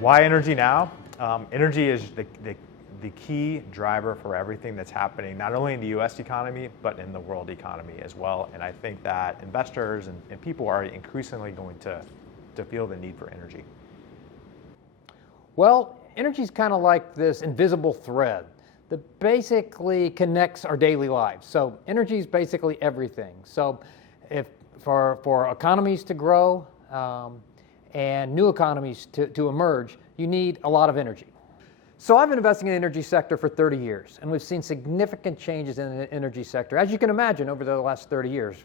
Why energy now? Energy is the key driver for everything that's happening, not only in the US economy, but in the world economy as well. And I think that investors and people are increasingly going to feel the need for energy. Well, energy is kind of like this invisible thread that basically connects our daily lives. So energy is basically everything. So if for economies to grow and new economies to emerge, you need a lot of energy. So I've been investing in the energy sector for 30 years, and we've seen significant changes in the energy sector, as you can imagine, over the last 30 years.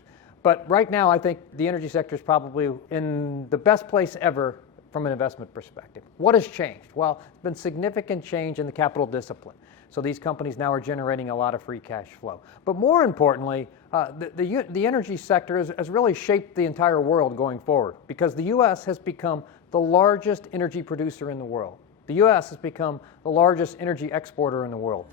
But right now, I think the energy sector is probably in the best place ever from an investment perspective. What has changed? Well, there's been significant change in the capital discipline. So these companies now are generating a lot of free cash flow. But more importantly, the energy sector has really shaped the entire world going forward, because the U.S. has become the largest energy producer in the world. The U.S. has become the largest energy exporter in the world.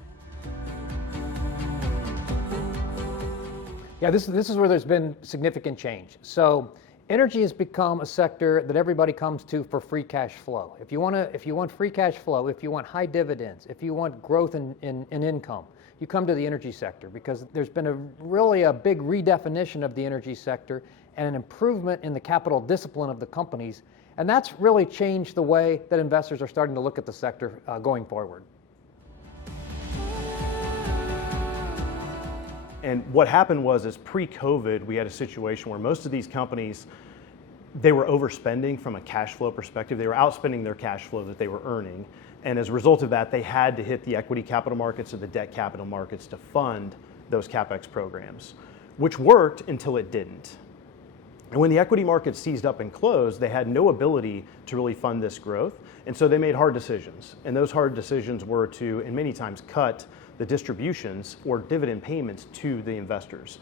Yeah, this is where there's been significant change. So energy has become a sector that everybody comes to for free cash flow. If you want free cash flow, if you want high dividends, if you want growth in income, you come to the energy sector, because there's been really a big redefinition of the energy sector and an improvement in the capital discipline of the companies. And that's really changed the way that investors are starting to look at the sector going forward. And what happened was pre-COVID, we had a situation where most of these companies, they were overspending from a cash flow perspective. They were outspending their cash flow that they were earning. And as a result of that, they had to hit the equity capital markets or the debt capital markets to fund those CapEx programs, which worked until it didn't. And when the equity markets seized up and closed, they had no ability to really fund this growth. And so they made hard decisions. And those hard decisions were to, and many times, cut the distributions or dividend payments to the investors.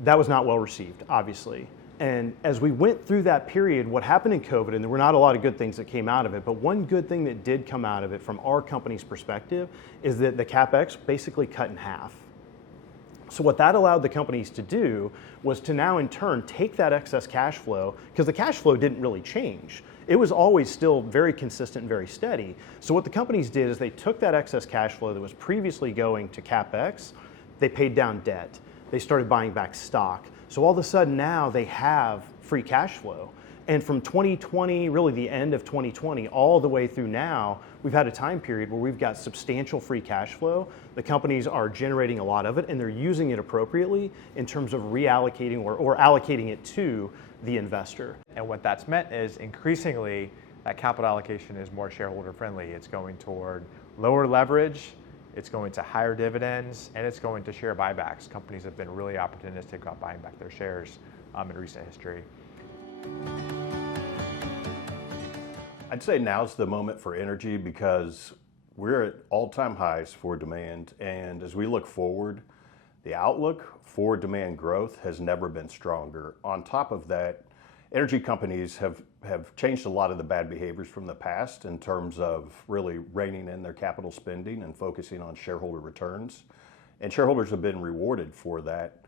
That was not well received, obviously. And as we went through that period, what happened in COVID, and there were not a lot of good things that came out of it, but one good thing that did come out of it from our company's perspective is that the CapEx basically cut in half. So what that allowed the companies to do was to now in turn take that excess cash flow, because the cash flow didn't really change. It was always still very consistent and very steady. So what the companies did is they took that excess cash flow that was previously going to CapEx, they paid down debt, they started buying back stock. So all of a sudden now they have free cash flow. And from 2020, really the end of 2020, all the way through now, we've had a time period where we've got substantial free cash flow. The companies are generating a lot of it, and they're using it appropriately in terms of reallocating or allocating it to the investor. And what that's meant is increasingly that capital allocation is more shareholder friendly. It's going toward lower leverage, it's going to higher dividends, and it's going to share buybacks. Companies have been really opportunistic about buying back their shares in recent history. I'd say now's the moment for energy, because we're at all-time highs for demand, and as we look forward, the outlook for demand growth has never been stronger. On top of that, energy companies have changed a lot of the bad behaviors from the past in terms of really reining in their capital spending and focusing on shareholder returns, and shareholders have been rewarded for that.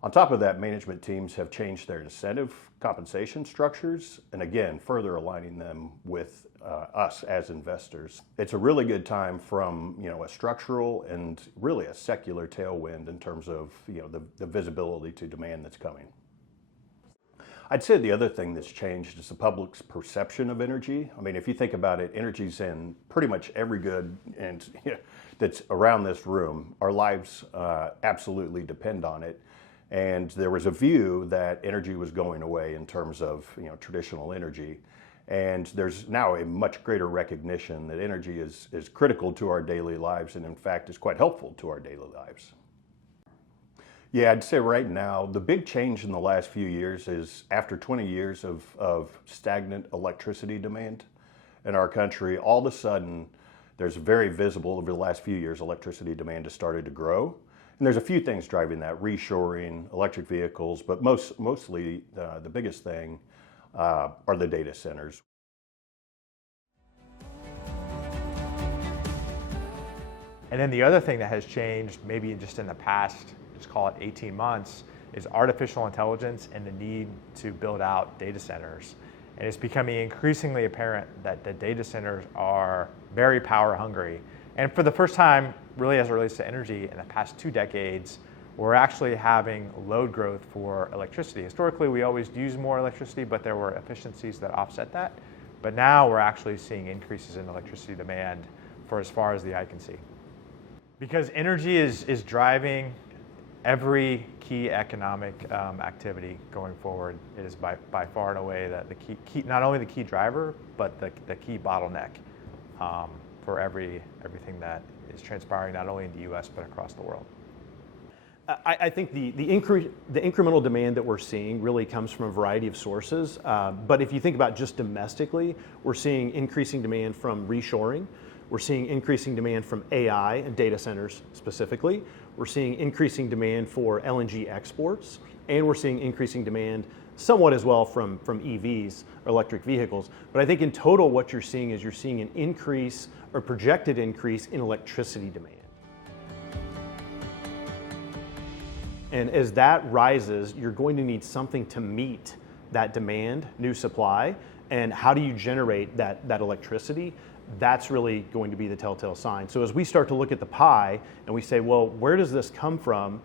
On top of that, management teams have changed their incentive compensation structures, and again, further aligning them with us as investors. It's a really good time from a structural and really a secular tailwind in terms of the visibility to demand that's coming. I'd say the other thing that's changed is the public's perception of energy. I mean, if you think about it, energy's in pretty much every good and that's around this room. Our lives absolutely depend on it. And there was a view that energy was going away in terms of traditional energy. And there's now a much greater recognition that energy is critical to our daily lives, and in fact is quite helpful to our daily lives. Yeah, I'd say right now, the big change in the last few years is after 20 years of stagnant electricity demand in our country, all of a sudden, there's very visible over the last few years, electricity demand has started to grow. And there's a few things driving that: reshoring, electric vehicles, but mostly the biggest thing are the data centers. And then the other thing that has changed, maybe just in the past, just call it 18 months, is artificial intelligence and the need to build out data centers. And it's becoming increasingly apparent that the data centers are very power hungry. And for the first time, really as it relates to energy in the past 2 decades, we're actually having load growth for electricity. Historically, we always used more electricity, but there were efficiencies that offset that. But now we're actually seeing increases in electricity demand for as far as the eye can see. Because energy is driving every key economic activity going forward. It is by far and away the key, not only the key driver, but the key bottleneck for everything that is transpiring not only in the U.S. but across the world. I think the incremental demand that we're seeing really comes from a variety of sources. But if you think about just domestically, we're seeing increasing demand from reshoring. We're seeing increasing demand from AI and data centers specifically. We're seeing increasing demand for LNG exports. And we're seeing increasing demand somewhat as well from EVs, or electric vehicles. But I think in total what you're seeing is an increase or projected increase in electricity demand. And as that rises, you're going to need something to meet that demand, new supply. And how do you generate that electricity? That's really going to be the telltale sign. So as we start to look at the pie and we say, well, where does this come from?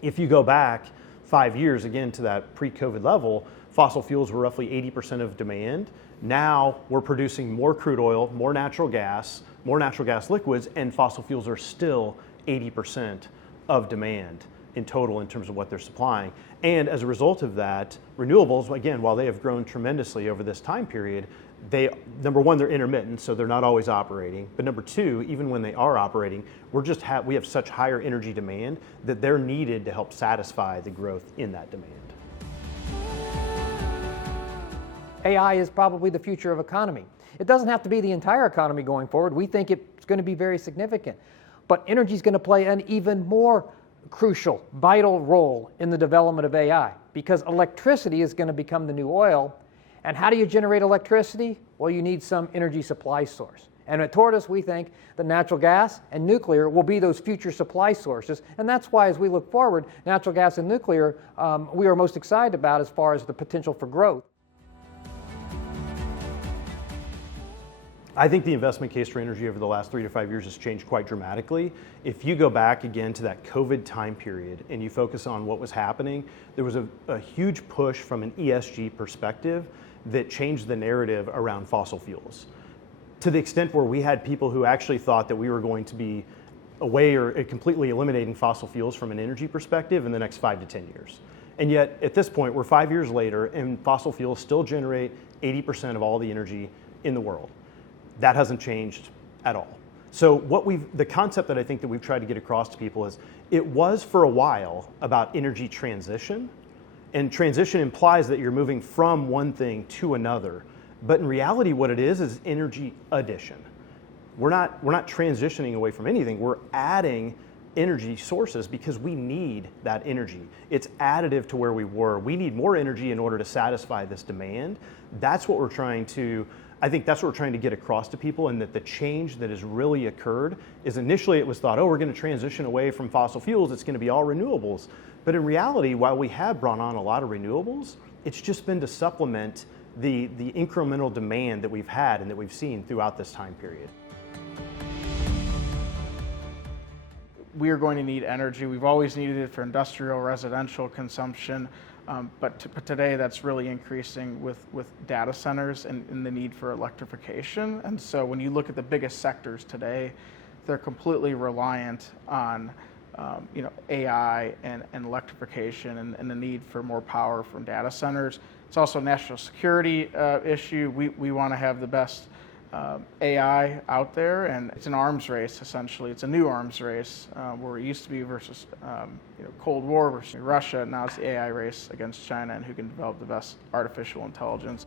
If you go back 5 years, again, to that pre-COVID level, fossil fuels were roughly 80% of demand. Now we're producing more crude oil, more natural gas liquids, and fossil fuels are still 80% of demand in total in terms of what they're supplying. And as a result of that, renewables, again, while they have grown tremendously over this time period, number one, they're intermittent, so they're not always operating. But number two, even when they are operating, we have such higher energy demand that they're needed to help satisfy the growth in that demand. AI is probably the future of economy. It doesn't have to be the entire economy going forward. We think it's going to be very significant. But energy is going to play an even more crucial, vital role in the development of AI, because electricity is going to become the new oil. And how do you generate electricity? Well, you need some energy supply source. And at Tortoise, we think that natural gas and nuclear will be those future supply sources. And that's why, as we look forward, natural gas and nuclear, we are most excited about as far as the potential for growth. I think the investment case for energy over the last 3 to 5 years has changed quite dramatically. If you go back again to that COVID time period and you focus on what was happening, there was a huge push from an ESG perspective that changed the narrative around fossil fuels, to the extent where we had people who actually thought that we were going to be away or completely eliminating fossil fuels from an energy perspective in the next 5 to 10 years. And yet at this point, we're 5 years later and fossil fuels still generate 80% of all the energy in the world. That hasn't changed at all. So the concept that I think that we've tried to get across to people is it was for a while about energy transition, and transition implies that you're moving from one thing to another. But in reality, what it is energy addition. We're not transitioning away from anything. We're adding energy sources because we need that energy. It's additive to where we were. We need more energy in order to satisfy this demand. That's what we're trying to get across to people, and that the change that has really occurred is initially it was thought, we're going to transition away from fossil fuels, it's going to be all renewables. But in reality, while we have brought on a lot of renewables, it's just been to supplement the incremental demand that we've had and that we've seen throughout this time period. We are going to need energy. We've always needed it for industrial, residential consumption. But today that's really increasing with data centers and the need for electrification. And so when you look at the biggest sectors today, they're completely reliant on AI and electrification and the need for more power from data centers. It's also a national security issue. We want to have the best AI out there, and it's an arms race, essentially. It's a new arms race where it used to be versus Cold War versus Russia. Now it's the AI race against China and who can develop the best artificial intelligence.